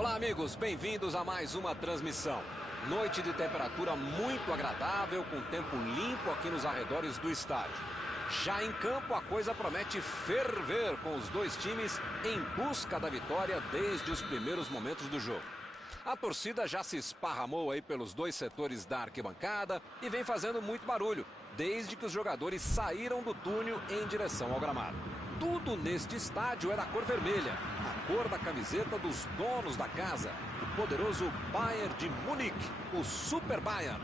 Olá, amigos, bem-vindos a mais uma transmissão. Noite de temperatura muito agradável, com tempo limpo aqui nos arredores do estádio. Já em campo, a coisa promete ferver, com os dois times em busca da vitória desde os primeiros momentos do jogo. A torcida já se esparramou aí pelos dois setores da arquibancada e vem fazendo muito barulho, desde que os jogadores saíram do túnel em direção ao gramado. Tudo neste estádio é da cor vermelha, a cor da camiseta dos donos da casa, o poderoso Bayern de Munique, o Super Bayern.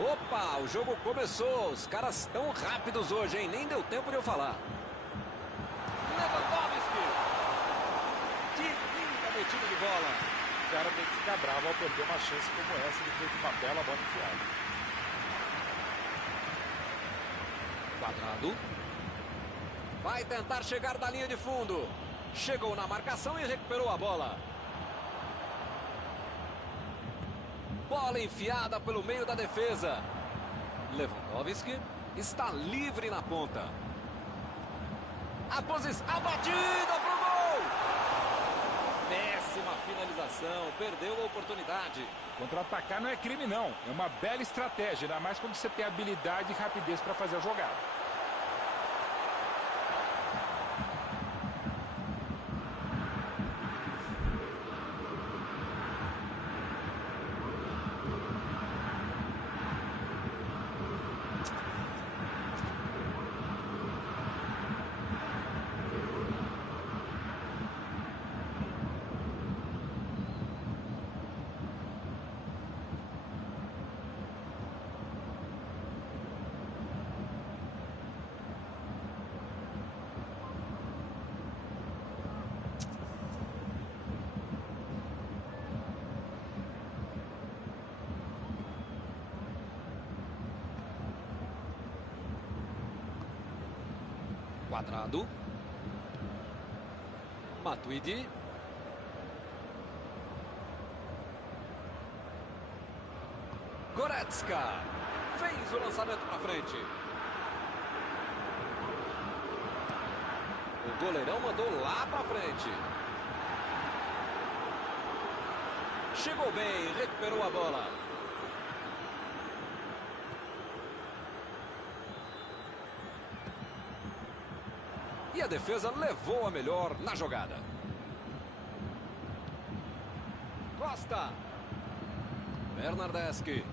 Opa, o jogo começou, os caras estão rápidos hoje, hein? Nem deu tempo de eu falar. Lewandowski, que linda metida de bola. O cara tem que ficar bravo ao perder uma chance como essa, depois de uma bela bola enfiada. Quadrado. Vai tentar chegar da linha de fundo. Chegou na marcação e recuperou a bola. Bola enfiada pelo meio da defesa. Lewandowski está livre na ponta. A posição, a batida pro gol! Péssima finalização, perdeu a oportunidade. Contra-atacar não é crime, não. É uma bela estratégia, ainda mais quando você tem habilidade e rapidez para fazer a jogada. Quadrado. Matuidi. Goretzka. Fez o lançamento para frente. O goleirão mandou lá para frente. Chegou bem, recuperou a bola. E a defesa levou a melhor na jogada. Costa. Bernardeschi.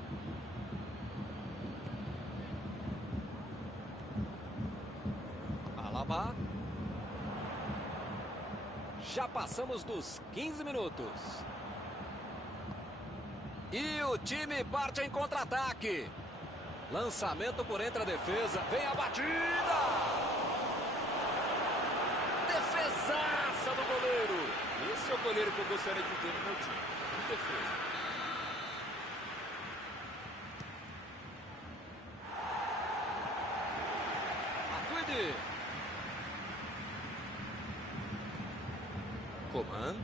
Alaba. Já passamos dos 15 minutos. E o time parte em contra-ataque. Lançamento por entre a defesa. Vem a batida. Defesaça do goleiro. Esse é o goleiro que eu gostaria de ter no meu time. Que defesa. Matuidi. Coman.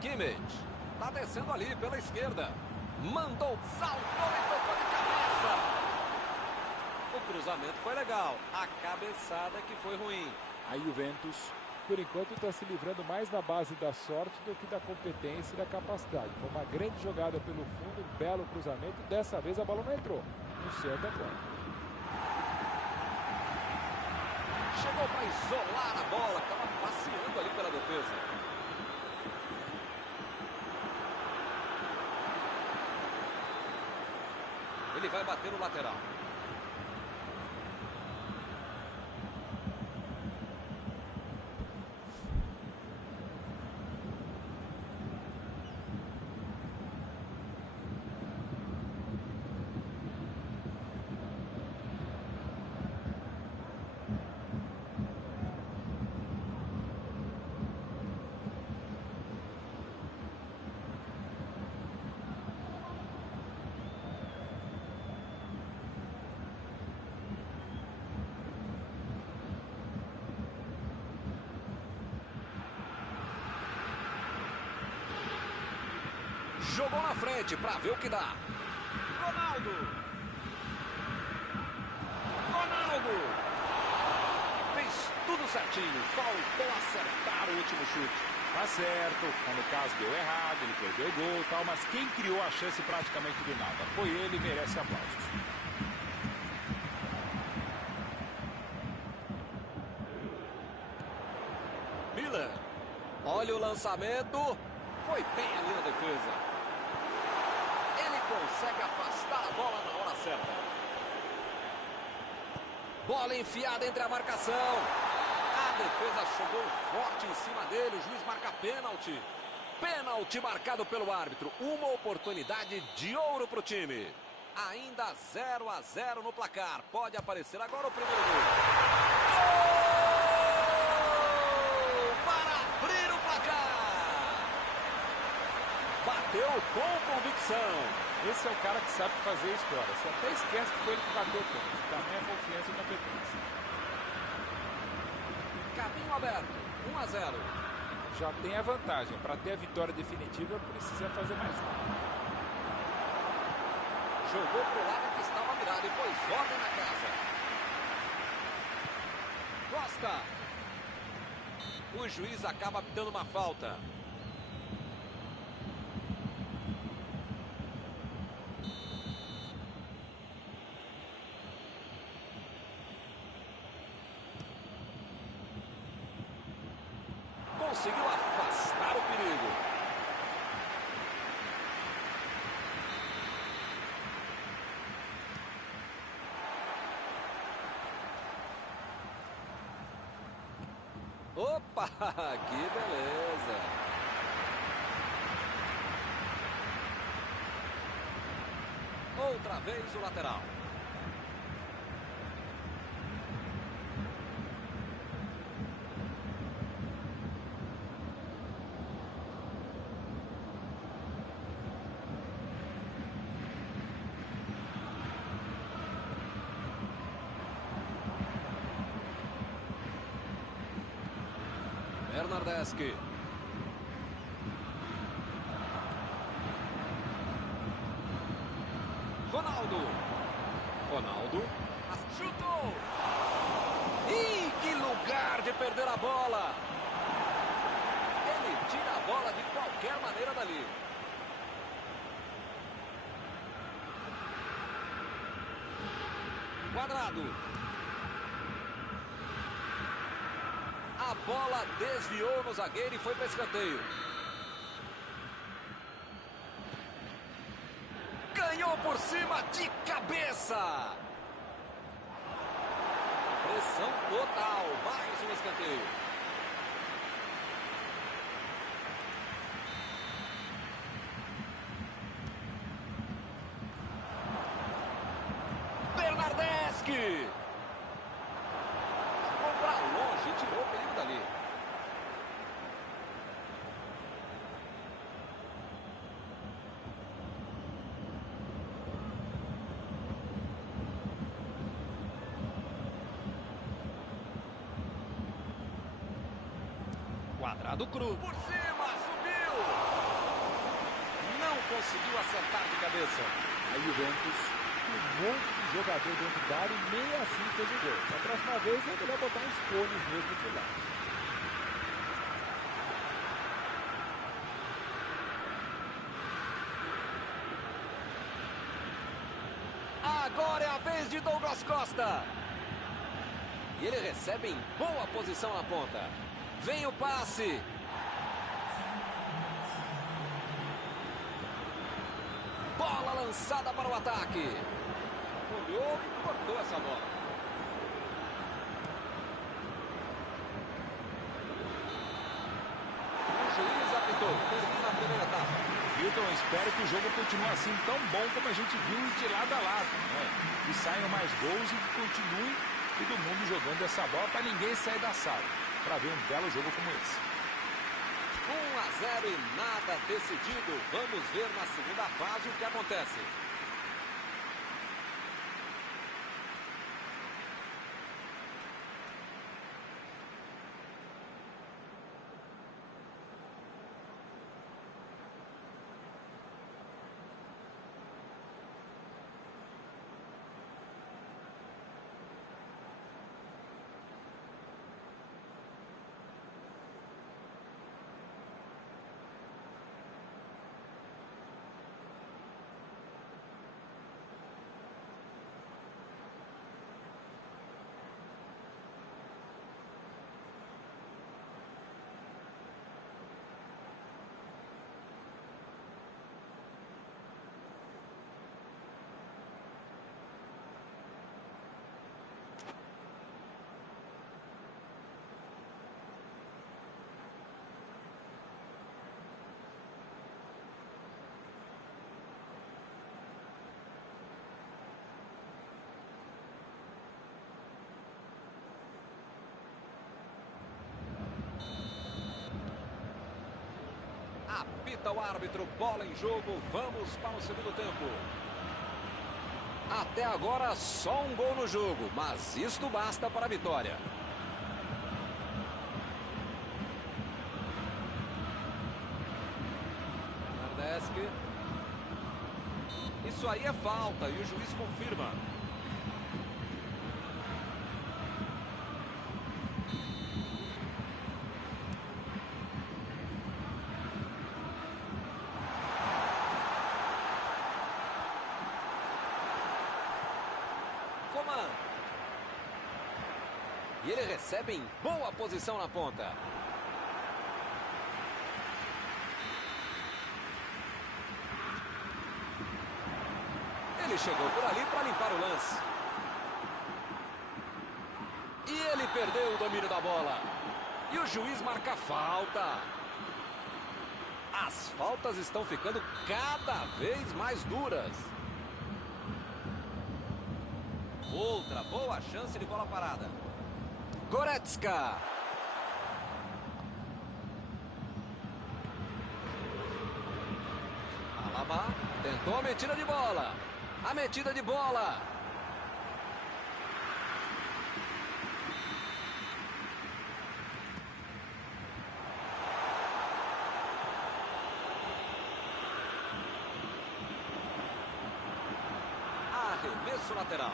Kimmich. Tá descendo ali pela esquerda. Mandou, saltou e tocou de cabeça. O cruzamento foi legal, a cabeçada que foi ruim. A Juventus, por enquanto, está se livrando mais na base da sorte do que da competência e da capacidade. Foi uma grande jogada pelo fundo, um belo cruzamento. Dessa vez a bola não entrou. No certo agora. Chegou para isolar a bola, estava passeando ali pela defesa. Ele vai bater no lateral. Jogou na frente para ver o que dá. Ronaldo. Coutinho. Faltou acertar o último chute. Tá certo, no caso deu errado, ele perdeu o gol e tal, mas quem criou a chance praticamente do nada foi ele, merece aplausos. Miller. Olha o lançamento. Foi bem ali na defesa. Ele consegue afastar a bola na hora certa. Bola enfiada entre a marcação. A defesa chegou forte em cima dele. O juiz marca pênalti. Pênalti marcado pelo árbitro. Uma oportunidade de ouro para o time. Ainda 0-0 no placar. Pode aparecer agora o primeiro gol. Gol para abrir o placar. Bateu com convicção. Esse é o cara que sabe fazer história. Você até esquece que foi ele que bateu o pênalti. Tamanha confiança e competência. Caminho aberto. 1-0. Já tem a vantagem. Para ter a vitória definitiva, precisa fazer mais um. Jogou para o lado que estava virado e pôs ordem na casa. Costa. O juiz acaba dando uma falta. Conseguiu afastar o perigo. Opa, que beleza. Outra vez o lateral. Bernardeschi. Ronaldo. Chutou. Ih, que lugar de perder a bola. Ele tira a bola de qualquer maneira dali. Quadrado. A bola desviou no zagueiro e foi para escanteio. Ganhou por cima de cabeça. Pressão total. Mais um escanteio. Bernardeschi. Jogou para longe e tirou o perigo dali. Quadrado cru. Por cima, subiu. Não conseguiu acertar de cabeça. A Juventus, um monte de jogador dentro da área e nem assim fez o gol. Na próxima vez é melhor botar uns cones mesmo de lá. Agora é a vez de Douglas Costa. E ele recebe em boa posição na ponta. Vem o passe. Bola lançada para o ataque. Olhou e cortou essa bola. O juiz apitou. Termina a primeira etapa. Hilton, espero que o jogo continue assim tão bom como a gente viu de lado a lado, né? Que saiam mais gols e que continue todo mundo jogando essa bola para ninguém sair da sala, para ver um belo jogo como esse. 1-0 e nada decidido. Vamos ver na segunda fase o que acontece. Apita o árbitro, bola em jogo, vamos para o segundo tempo. Até agora só um gol no jogo, mas isto basta para a vitória. Bernardeschi. Isso aí é falta e o juiz confirma. Coman. E ele recebe em boa posição na ponta. Ele chegou por ali para limpar o lance. E ele perdeu o domínio da bola. E o juiz marca falta. As faltas estão ficando cada vez mais duras. Outra boa chance de bola parada. Goretzka. Alaba tentou a metida de bola. A metida de bola. Arremesso lateral.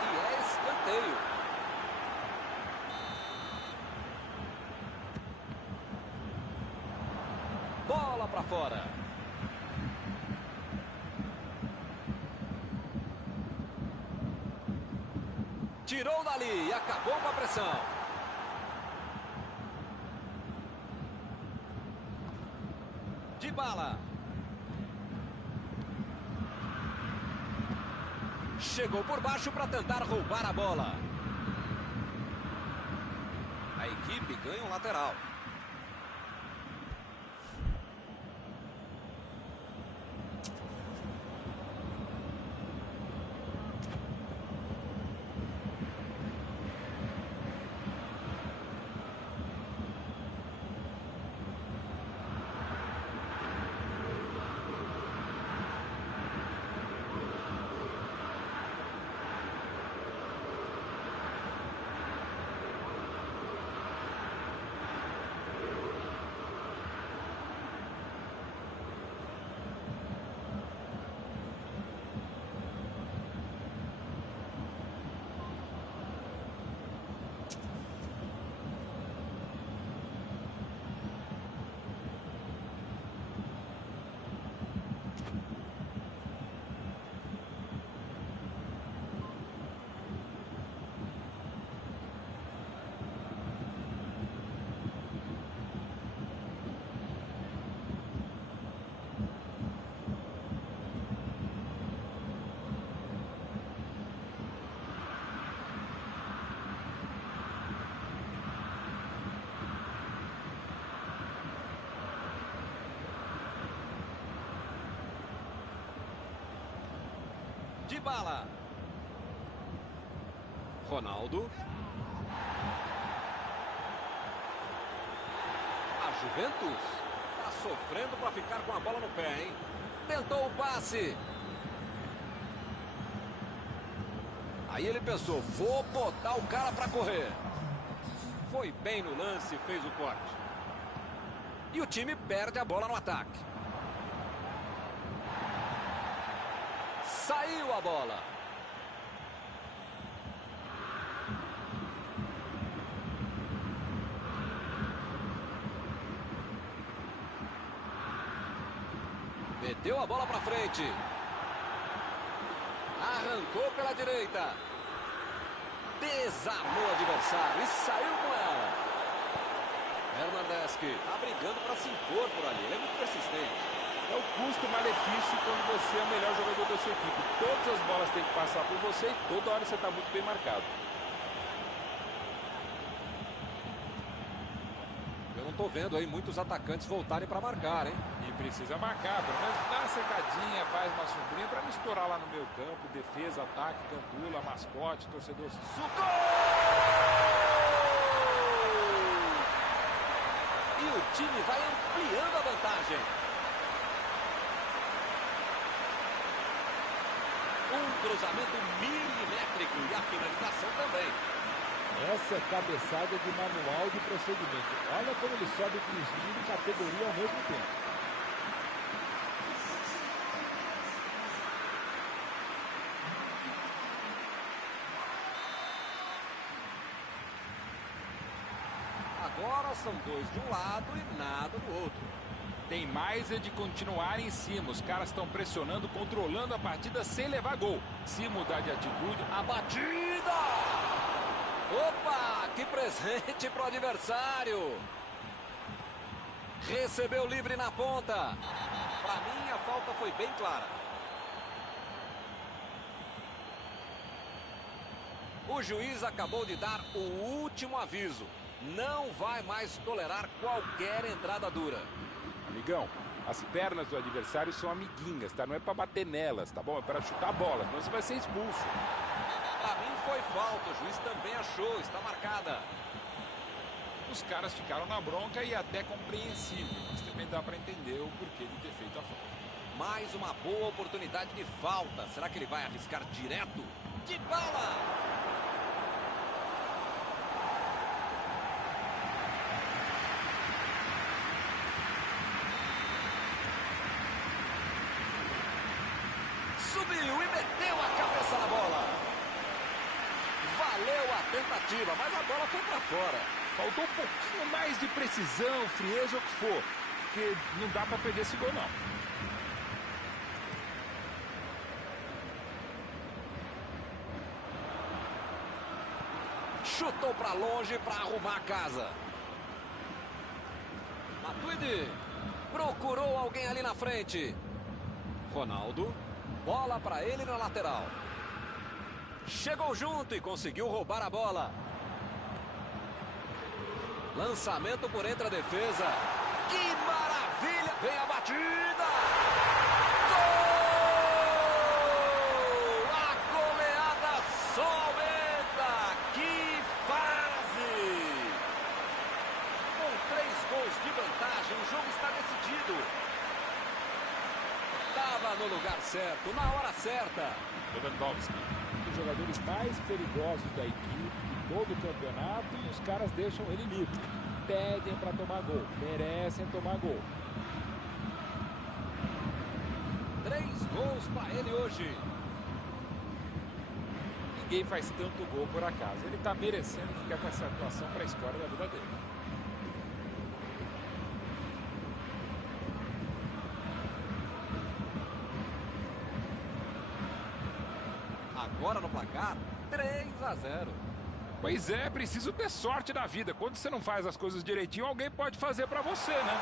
E é escanteio. Bola para fora. Tirou dali e acabou com a pressão. Dybala. Chegou por baixo para tentar roubar a bola. A equipe ganha um lateral. Dybala. Ronaldo. A Juventus está sofrendo para ficar com a bola no pé, hein? Tentou o passe. Aí ele pensou, vou botar o cara para correr. Foi bem no lance e fez o corte. E o time perde a bola no ataque. Saiu a bola. Meteu a bola para frente. Arrancou pela direita. Desarmou o adversário e saiu com ela. Bernardeschi está brigando para se impor por ali. Ele é muito persistente. É o custo-malefício quando você é o melhor jogador da sua equipe. Todas as bolas têm que passar por você e toda hora você está muito bem marcado. Pelo tô vendo aí muitos atacantes voltarem para marcar, hein? E precisa marcar, pelo menos dá uma secadinha, faz uma sombrinha para não estourar lá no meio campo. Defesa, ataque, gandula, mascote, torcedor. Gol! E o time vai ampliando a vantagem. Um cruzamento milimétrico e a finalização também. Essa é cabeçada de manual de procedimento. Olha como ele sobe com estilo e categoria ao mesmo tempo. Agora são dois de um lado e nada do outro. Tem mais é de continuar em cima. Os caras estão pressionando, controlando a partida sem levar gol. Se mudar de atitude, A batida! Opa, que presente pro adversário. Recebeu livre na ponta. Para mim, a falta foi bem clara. O juiz acabou de dar o último aviso. Não vai mais tolerar qualquer entrada dura. amigão, as pernas do adversário são amiguinhas, tá? Não é pra bater nelas, tá bom? É pra chutar a bola, senão você vai ser expulso. Para mim foi falta, o juiz também achou, está marcada. Os caras ficaram na bronca e até compreensível, mas também dá pra entender o porquê de ter feito a falta. Mais uma boa oportunidade de falta. Será que ele vai arriscar direto? De bala! Subiu e meteu a cabeça na bola. Valeu a tentativa, mas a bola foi para fora. Faltou um pouquinho mais de precisão, frieza ou o que for, porque não dá pra perder esse gol, não. Chutou para longe para arrumar a casa. Matuidi procurou alguém ali na frente. Ronaldo, bola para ele na lateral. Chegou junto e conseguiu roubar a bola. Lançamento por entre a defesa. Que maravilha! Vem a batida! Gol! A goleada só aumenta! Que fase! Com 3 gols de vantagem, o jogo está decidido. Estava no lugar certo, na hora certa. Lewandowski. Um dos jogadores mais perigosos da equipe, de todo o campeonato, e os caras deixam ele livre. Pedem para tomar gol, merecem tomar gol. 3 gols para ele hoje. Ninguém faz tanto gol por acaso. Ele tá merecendo ficar com essa atuação para a história da vida dele. Agora no placar, 3-0. Pois é, preciso ter sorte na vida. Quando você não faz as coisas direitinho, alguém pode fazer pra você, né?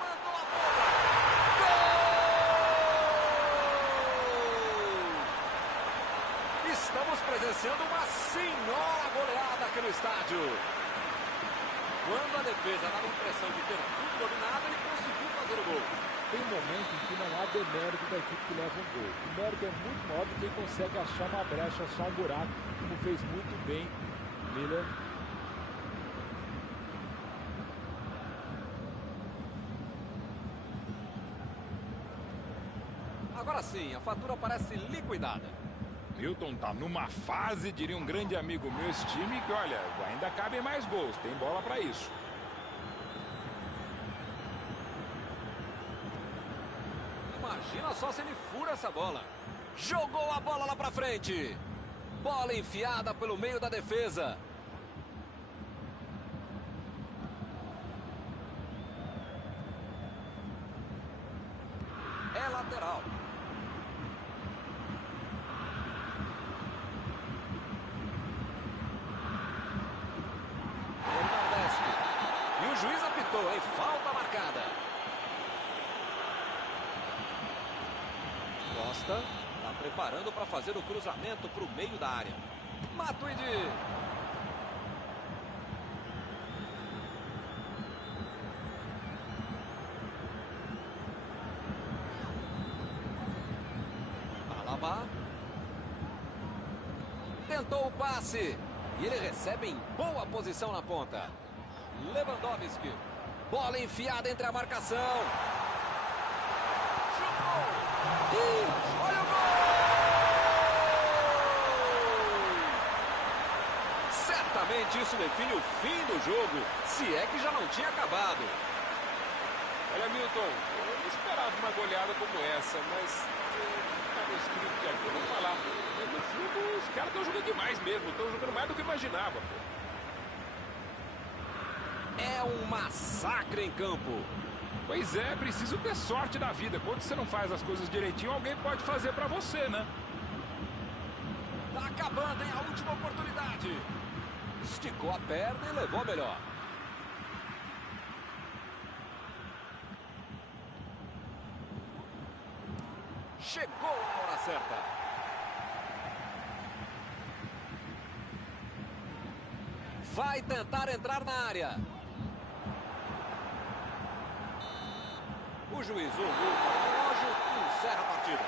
Mandou a bola. Gol! Estamos presenciando uma senhora goleada aqui no estádio. Quando a defesa dava a impressão de ter tudo dominado, ele conseguiu fazer o gol. Tem momento em que não há demérito da equipe que leva um gol. O mérito é muito maior do que quem consegue achar uma brecha, achar um buraco, como fez muito bem Miller. Agora sim, a fatura parece liquidada. Milton tá numa fase, diria um grande amigo meu, esse time, que olha, ainda cabem mais gols, tem bola pra isso. Imagina só se ele fura essa bola. Jogou a bola lá pra frente. Bola enfiada pelo meio da defesa. É lateral. Bernardeschi. E o juiz apitou, hein? Falta marcada. Costa está preparando para fazer o cruzamento para o meio da área. Matuidi. Alaba. Tentou o passe. E ele recebe em boa posição na ponta. Lewandowski. Bola enfiada entre a marcação. Chutou. E olha o gol! Certamente isso define o fim do jogo, se é que já não tinha acabado. Olha, Milton, eu não esperava uma goleada como essa, mas está no script aqui, eu vou falar. No fundo, os caras estão jogando demais mesmo, estão jogando mais do que eu imaginava. É um massacre em campo. Pois é, preciso ter sorte na vida. Quando você não faz as coisas direitinho, alguém pode fazer pra você, né? Tá acabando, hein? A última oportunidade. Esticou a perna e levou a melhor. Chegou a hora certa. Vai tentar entrar na área. O juiz olhou para o relógio e encerra a partida.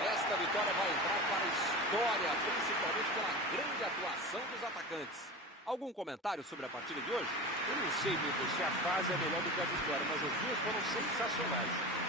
Esta vitória vai entrar para a história, principalmente pela grande atuação dos atacantes. Algum comentário sobre a partida de hoje? Eu não sei, Milton, se a fase é melhor do que a vitória, mas as duas foram sensacionais.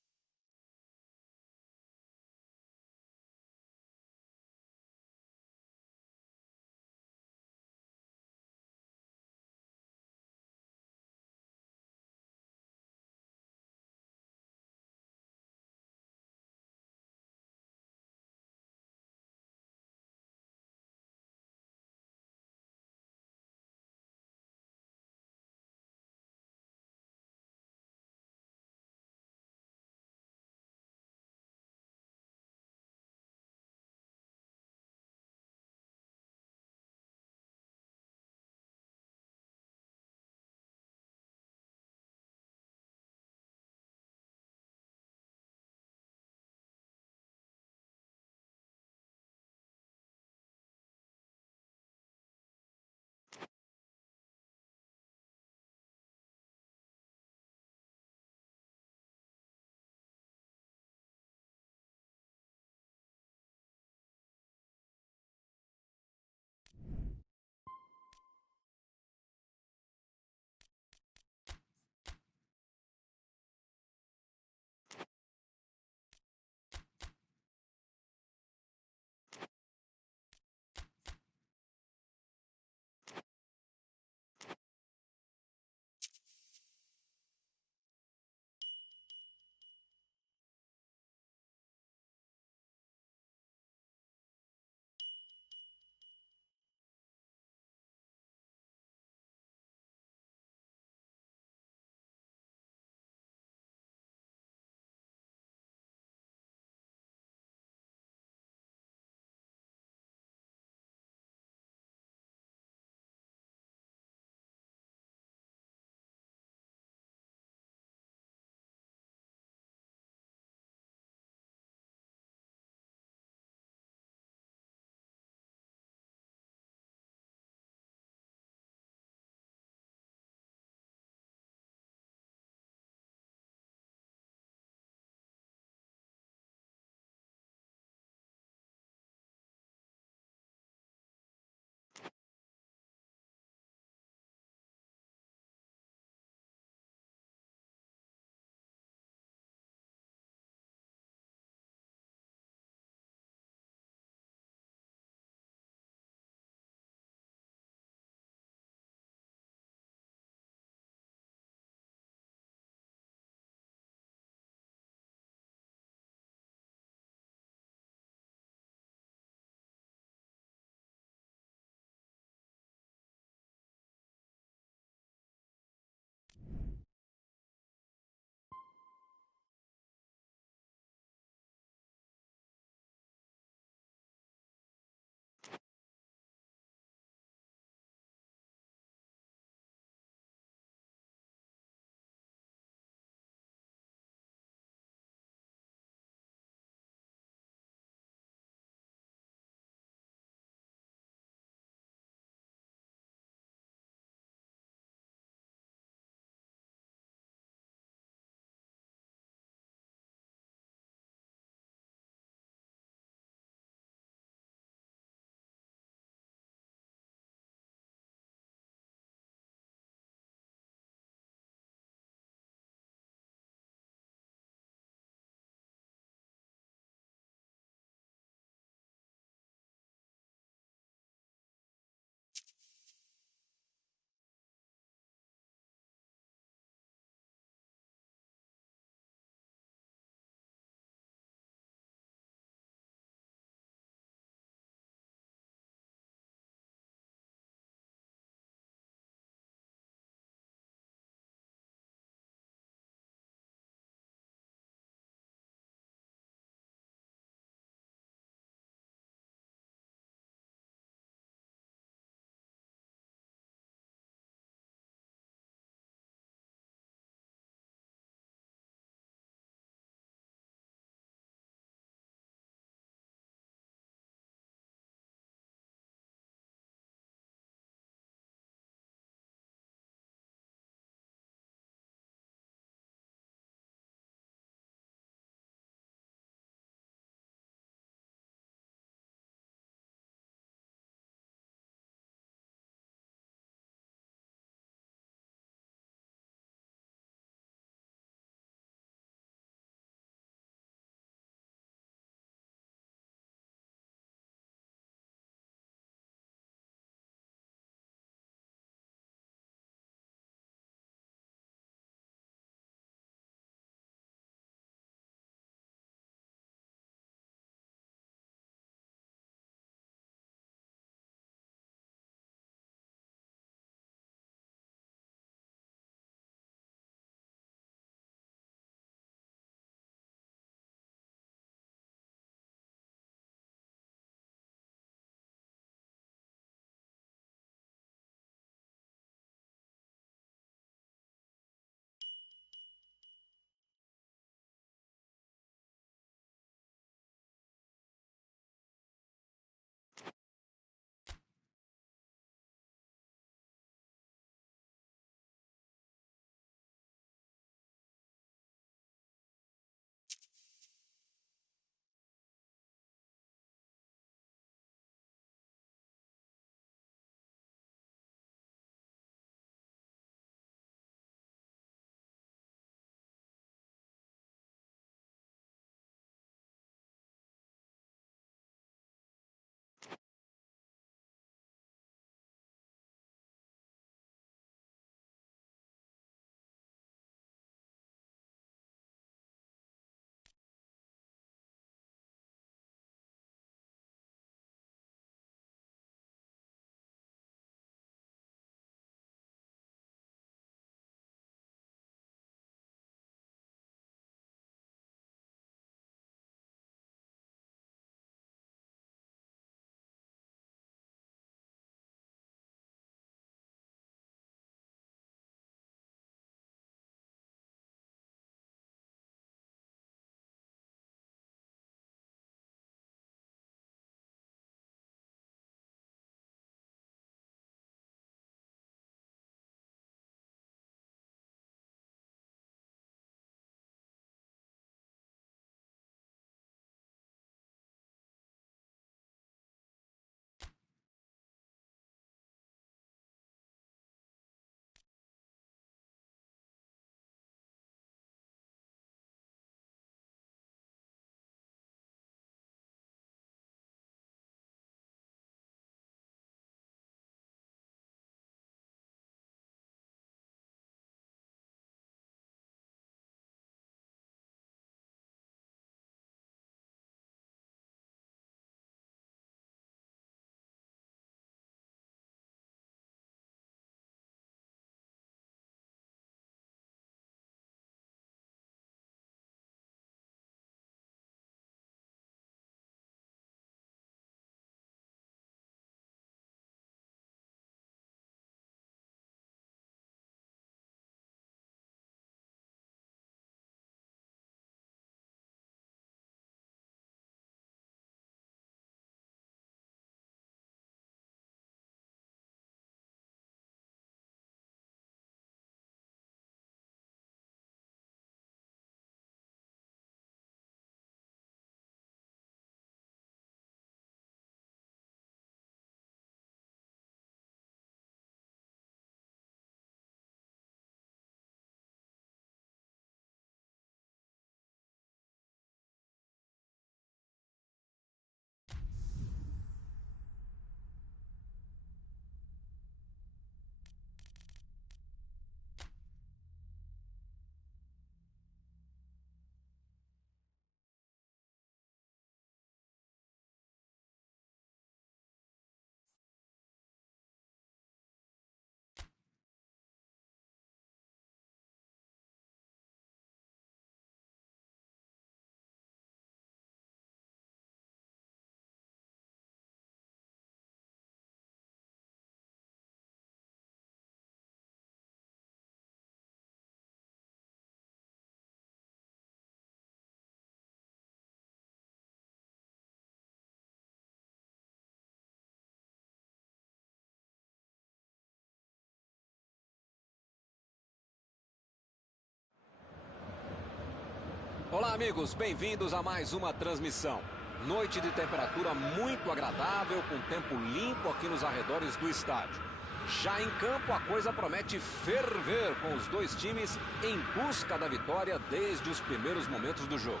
Olá, amigos, bem-vindos a mais uma transmissão. Noite de temperatura muito agradável, com tempo limpo aqui nos arredores do estádio. Já em campo, a coisa promete ferver, com os dois times em busca da vitória desde os primeiros momentos do jogo.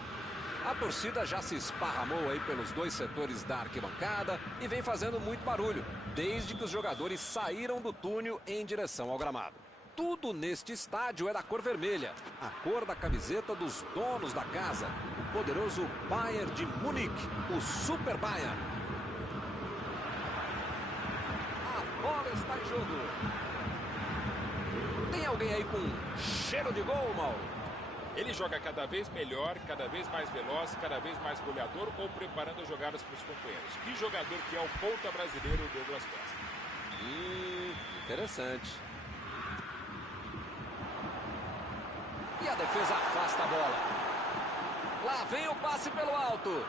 A torcida já se esparramou aí pelos dois setores da arquibancada e vem fazendo muito barulho, desde que os jogadores saíram do túnel em direção ao gramado. Tudo neste estádio é da cor vermelha, a cor da camiseta dos donos da casa, o poderoso Bayern de Munique, o Super Bayern. A bola está em jogo. Tem alguém aí com cheiro de gol, Mauro? Ele joga cada vez melhor, cada vez mais veloz, cada vez mais goleador ou preparando jogadas para os companheiros. Que jogador que é o ponta brasileiro, Douglas Costa? Interessante. E a defesa afasta a bola. Lá vem o passe pelo alto.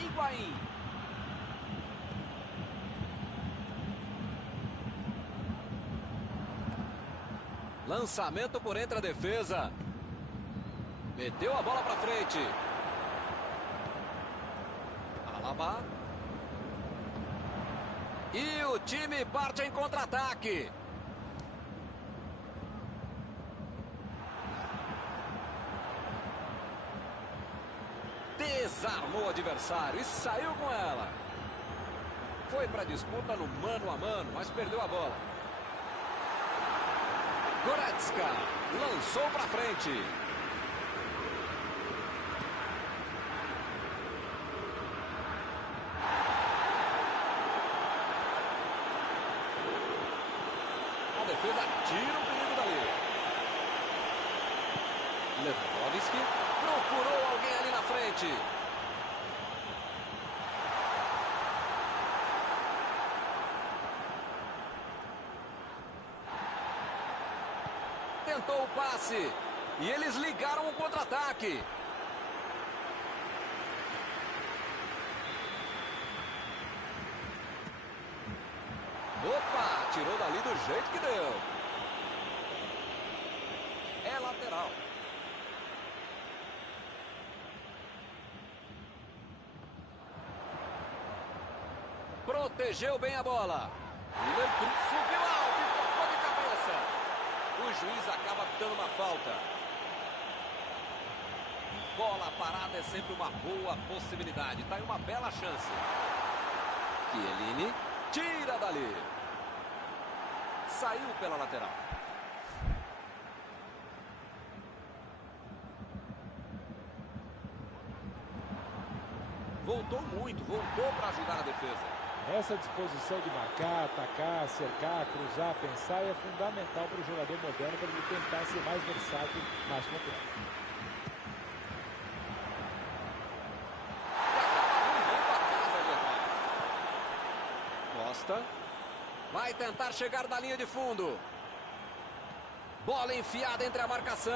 Higuaín. Lançamento por entre a defesa. Meteu a bola para frente. Alaba. E o time parte em contra-ataque. Desarmou o adversário e saiu com ela. Foi para a disputa no mano a mano, mas perdeu a bola. Goretzka lançou para frente. A defesa tira o perigo dali. Lewandowski procurou alguém ali na frente. Tentou o passe e eles ligaram o contra-ataque. Opa, tirou dali do jeito que deu. É lateral. Protegeu bem a bola. Subiu alto e tocou de cabeça. O juiz acaba dando uma falta. Bola parada é sempre uma boa possibilidade. Tá aí uma bela chance. Chiellini tira dali. Saiu pela lateral. Voltou muito, voltou para ajudar a defesa. Essa disposição de marcar, atacar, cercar, cruzar, pensar é fundamental para o jogador moderno, para ele tentar ser mais versátil, mais completo. Costa vai tentar chegar na linha de fundo. Bola enfiada entre a marcação.